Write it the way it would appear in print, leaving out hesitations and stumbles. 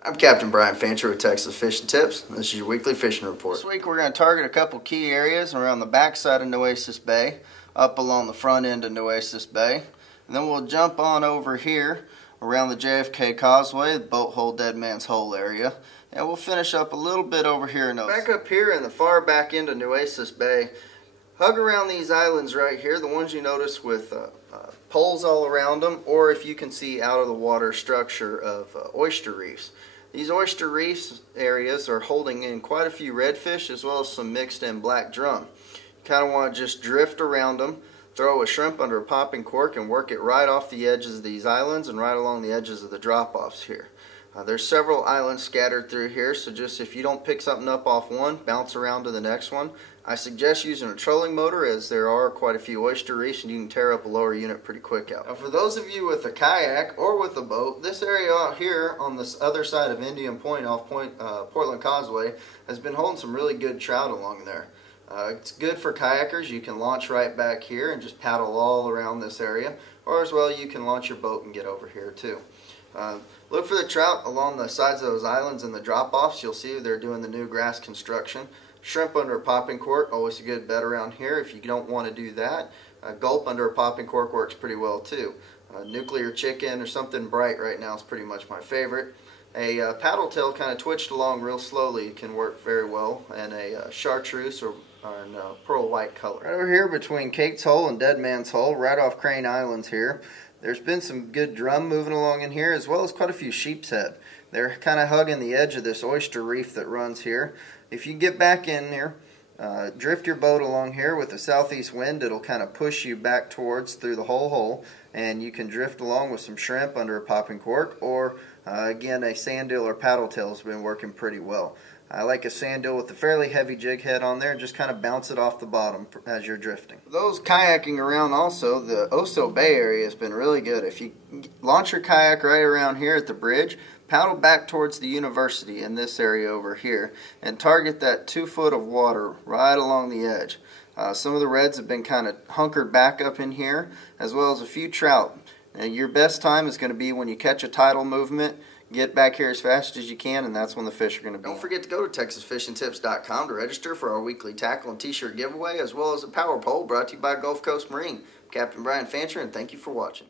I'm Captain Brian Fancher with Texas Fishing Tips. This is your weekly fishing report. This week we're going to target a couple key areas around the backside of Nueces Bay, up along the front end of Nueces Bay. And then we'll jump on over here around the JFK Causeway, the Boat Hole, Dead Man's Hole area. And we'll finish up a little bit over here. Back up here in the far back end of Nueces Bay, hug around these islands right here, the ones you notice with poles all around them, or if you can see out of the water structure of oyster reefs. These oyster reefs areas are holding in quite a few redfish as well as some mixed in black drum. You kind of want to just drift around them, throw a shrimp under a popping cork and work it right off the edges of these islands and right along the edges of the drop-offs here. There's several islands scattered through here, so just if you don't pick something up off one, bounce around to the next one. I suggest using a trolling motor, as there are quite a few oyster reefs and you can tear up a lower unit pretty quick out. Now, for those of you with a kayak or with a boat, this area out here on this other side of Indian Point off Portland Causeway has been holding some really good trout along there. It's good for kayakers. You can launch right back here and just paddle all around this area, or as well you can launch your boat and get over here too. Look for the trout along the sides of those islands and the drop-offs. You'll see they're doing the new grass construction. Shrimp under a popping cork, always a good bet around here. If you don't want to do that, gulp under a popping cork works pretty well too. Nuclear chicken or something bright right now is pretty much my favorite. A paddle tail kind of twitched along real slowly can work very well, and a chartreuse or pearl white color. Right over here between Kate's Hole and Dead Man's Hole, right off Crane Islands here, there's been some good drum moving along in here, as well as quite a few sheep's head. They're kind of hugging the edge of this oyster reef that runs here. If you get back in here, drift your boat along here with a southeast wind, it'll kind of push you back towards through the whole hole, and you can drift along with some shrimp under a popping cork, or again a sand eel or paddle tail has been working pretty well. I like a sand eel with a fairly heavy jig head on there and just kind of bounce it off the bottom as you're drifting. For those kayaking around also, the Oso Bay area has been really good. If you launch your kayak right around here at the bridge, paddle back towards the university in this area over here and target that 2 foot of water right along the edge. Some of the reds have been kind of hunkered back up in here, as well as a few trout. Your best time is going to be when you catch a tidal movement. Get back here as fast as you can, and that's when the fish are going to be. Don't forget to go to TexasFishingTips.com to register for our weekly tackle and t-shirt giveaway, as well as a power pole brought to you by Gulf Coast Marine. I'm Captain Brian Fancher, and thank you for watching.